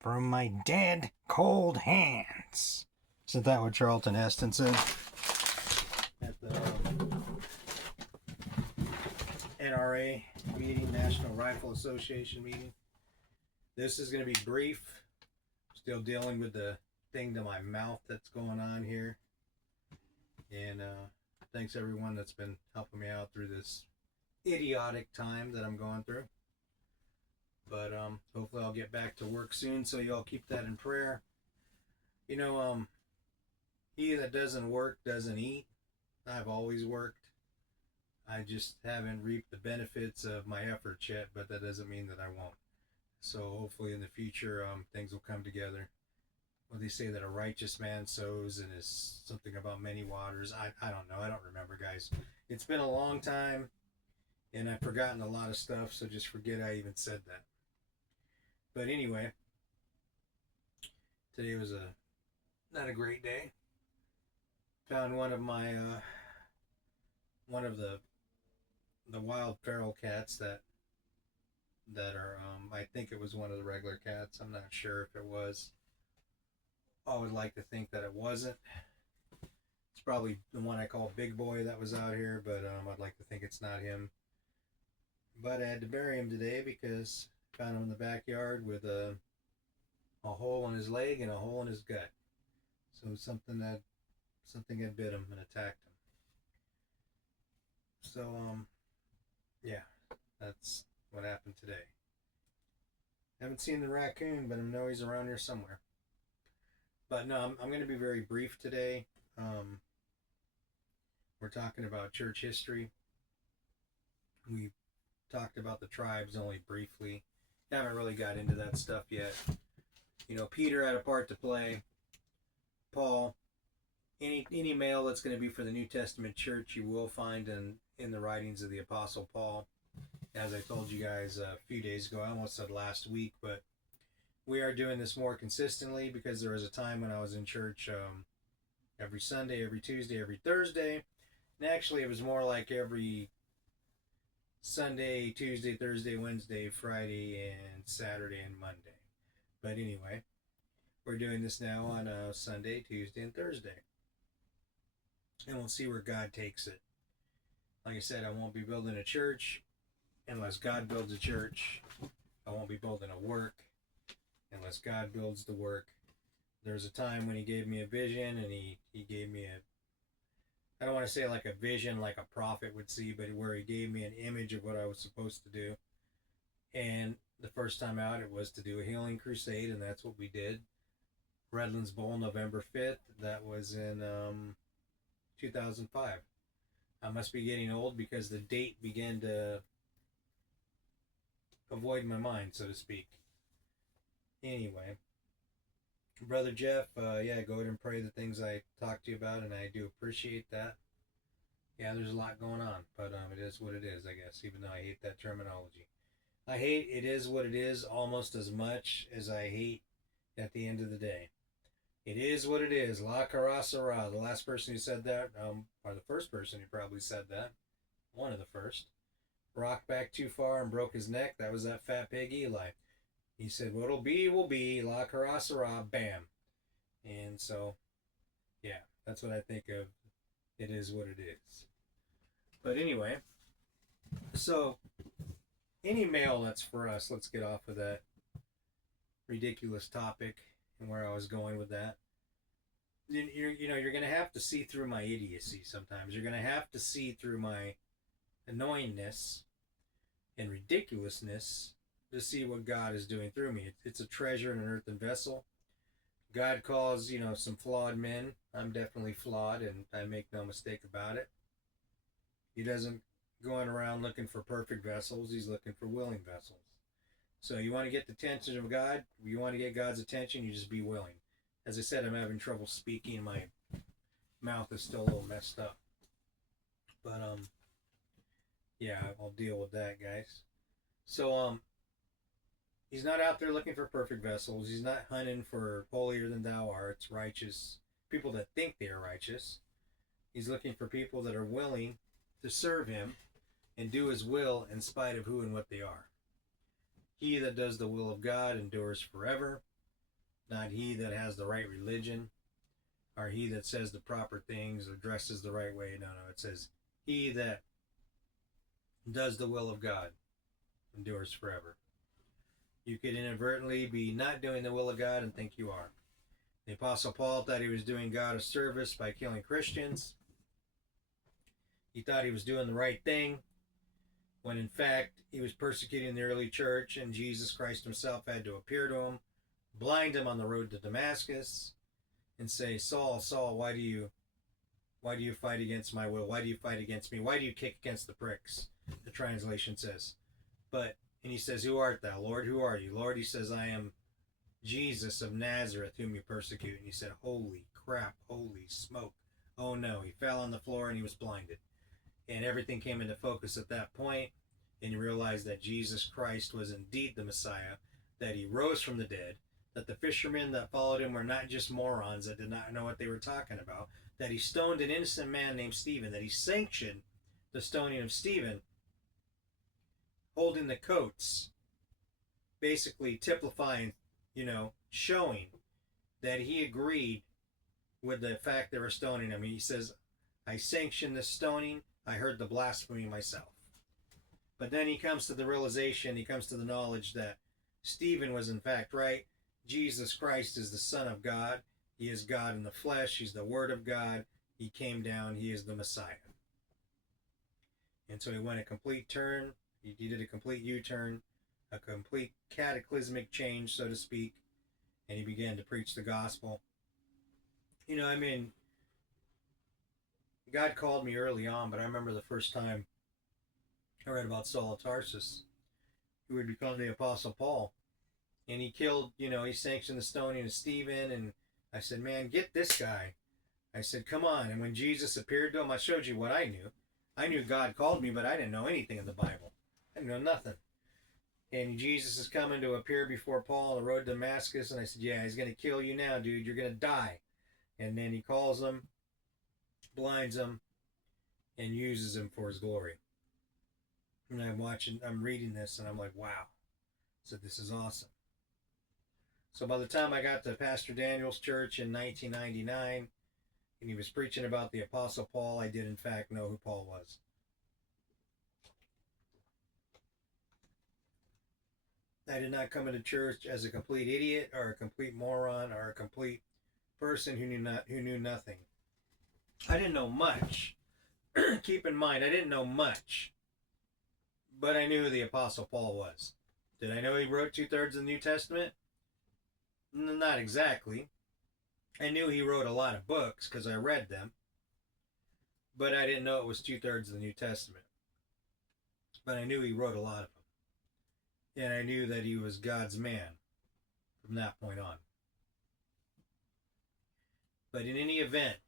from my dead, cold hands. Isn't that what Charlton Heston said at the NRA meeting, National Rifle Association meeting? This is going to be brief. Still dealing with the thing to my mouth that's going on here. And thanks everyone that's been helping me out through this idiotic time that I'm going through. But hopefully I'll get back to work soon, so y'all keep that in prayer. You know, he that doesn't work doesn't eat. I've always worked. I just haven't reaped the benefits of my efforts yet, but that doesn't mean that I won't. So hopefully in the future, things will come together. Well, they say that a righteous man sows and is something about many waters. I don't know. I don't remember, guys. It's been a long time, and I've forgotten a lot of stuff, so just forget I even said that. But anyway, today was not a great day. Found one of my one of the wild feral cats that are I think it was one of the regular cats. I'm not sure if it was. I would like to think that it wasn't. It's probably the one I call Big Boy that was out here, but I'd like to think it's not him. But I had to bury him today because I found him in the backyard with a hole in his leg and a hole in his gut. So something had bit him and attacked him. So yeah, that's what happened today. Haven't seen the raccoon, but I know he's around here somewhere. But no, I'm going to be very brief today. We're talking about church history. We talked about the tribes only briefly. Haven't really got into that stuff yet. You know, Peter had a part to play. Paul, any mail that's going to be for the New Testament church, you will find in the writings of the Apostle Paul. As I told you guys a few days ago, I almost said last week, but we are doing this more consistently because there was a time when I was in church every Sunday, every Tuesday, every Thursday. And actually, it was more like every Sunday, Tuesday, Thursday, Wednesday, Friday, and Saturday and Monday. But anyway, we're doing this now on Sunday, Tuesday, and Thursday. And we'll see where God takes it. Like I said, I won't be building a church unless God builds a church. I won't be building a work unless God builds the work. There was a time when he gave me a vision, and he gave me I don't want to say like a vision like a prophet would see, but where he gave me an image of what I was supposed to do. And the first time out, it was to do a healing crusade, and that's what we did. Redlands Bowl, November 5th. That was in 2005. I must be getting old because the date began to avoid my mind, so to speak. Anyway, Brother Jeff, yeah, go ahead and pray the things I talked to you about, and I do appreciate that. Yeah, there's a lot going on, but it is what it is, I guess, even though I hate that terminology. I hate it is what it is almost as much as I hate at the end of the day. It is what it is. La cara sera. The last person who said that, or the first person who probably said that, one of the first, rocked back too far and broke his neck. That was that fat pig Eli. He said, what'll be will be. La cara sera. Bam. And so, yeah, that's what I think of. It is what it is. But anyway, so any mail that's for us, let's get off of that ridiculous topic and where I was going with that. You're going to have to see through my idiocy sometimes. You're going to have to see through my annoyingness and ridiculousness to see what God is doing through me. It's a treasure in an earthen vessel. God calls, some flawed men. I'm definitely flawed, and I make no mistake about it. He doesn't going around looking for perfect vessels. He's looking for willing vessels. So you want to get the attention of God, you want to get God's attention, you just be willing. As I said, I'm having trouble speaking. My mouth is still a little messed up. But, yeah, I'll deal with that, guys. So, he's not out there looking for perfect vessels. He's not hunting for holier than thou art, righteous, people that think they are righteous. He's looking for people that are willing to serve him and do his will in spite of who and what they are. He that does the will of God endures forever. not he that has the right religion, or he that says the proper things or dresses the right way. No, it says he that does the will of God endures forever. You could inadvertently be not doing the will of God and think you are. The Apostle Paul thought he was doing God a service by killing Christians. He thought he was doing the right thing, when in fact he was persecuting the early church, and Jesus Christ himself had to appear to him, blind him on the road to Damascus, and say, Saul, Saul, why do you fight against my will? Why do you fight against me? Why do you kick against the pricks? The translation says. And he says, who art thou, Lord? Who are you? Lord, he says, I am Jesus of Nazareth, whom you persecute. And he said, holy crap, holy smoke. Oh no, he fell on the floor and he was blinded. And everything came into focus at that point, and you realized that Jesus Christ was indeed the Messiah, that he rose from the dead, that the fishermen that followed him were not just morons that did not know what they were talking about, that he stoned an innocent man named Stephen, that he sanctioned the stoning of Stephen, holding the coats, basically typifying, showing that he agreed with the fact they were stoning him. He says, I sanctioned the stoning, I heard the blasphemy myself. But then he comes to the realization, he comes to the knowledge that Stephen was in fact right. Jesus Christ is the Son of God. He is God in the flesh. He's the Word of God. He came down. He is the Messiah. And so he went a complete turn. He did a complete U-turn, a complete cataclysmic change, so to speak, and he began to preach the gospel. God called me early on, but I remember the first time I read about Saul of Tarsus, who would become the Apostle Paul. And he killed, he sanctioned the stoning of Stephen. And I said, man, get this guy. I said, come on. And when Jesus appeared to him, I showed you what I knew. I knew God called me, but I didn't know anything in the Bible. I didn't know nothing. And Jesus is coming to appear before Paul on the road to Damascus. And I said, yeah, he's going to kill you now, dude. You're going to die. And then he calls him, blinds him, and uses him for his glory. And I'm reading this, and I'm like, wow. So this is awesome. So by the time I got to Pastor Daniel's church in 1999, and he was preaching about the Apostle Paul, I did in fact know who Paul was. I did not come into church as a complete idiot or a complete moron or a complete person who knew nothing. I didn't know much. Keep in mind, I didn't know much, but I knew who the Apostle Paul was. Did I know he wrote 2/3 of the New Testament? Not exactly. I knew he wrote a lot of books because I read them, but I didn't know it was 2/3 of the New Testament. But I knew he wrote a lot of them, and I knew that he was God's man from that point on. But in any event,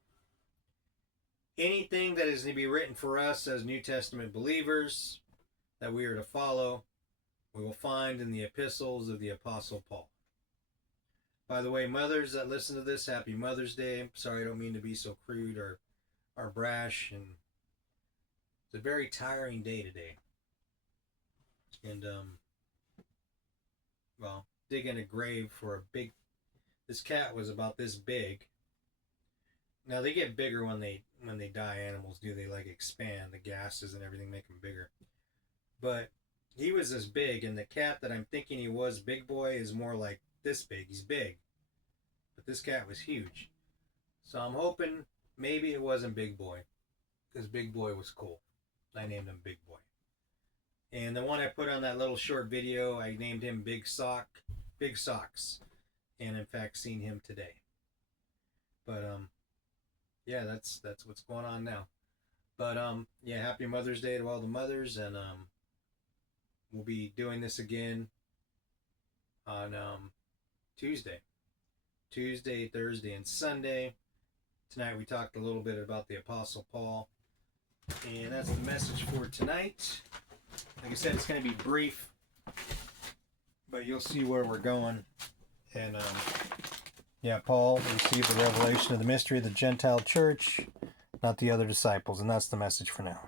anything that is to be written for us as New Testament believers that we are to follow, we will find in the epistles of the Apostle Paul. By the way, mothers that listen to this, happy Mother's Day. Sorry, I don't mean to be so crude or brash. And it's a very tiring day today. And, digging a grave for this cat was about this big. Now, they get bigger when they die, animals do. They, expand. The gases and everything make them bigger. But he was this big, and the cat that I'm thinking he was, Big Boy, is more like this big. He's big. But this cat was huge. So I'm hoping maybe it wasn't Big Boy, because Big Boy was cool. I named him Big Boy. And the one I put on that little short video, I named him Big Socks. And in fact, seen him today. But yeah, that's what's going on now. But yeah, happy Mother's Day to all the mothers, and we'll be doing this again on Tuesday, Thursday, and Sunday. Tonight we talked a little bit about the Apostle Paul, and that's the message for tonight. Like I said, it's going to be brief, but you'll see where we're going. And yeah, Paul received the revelation of the mystery of the Gentile church, not the other disciples, and that's the message for now.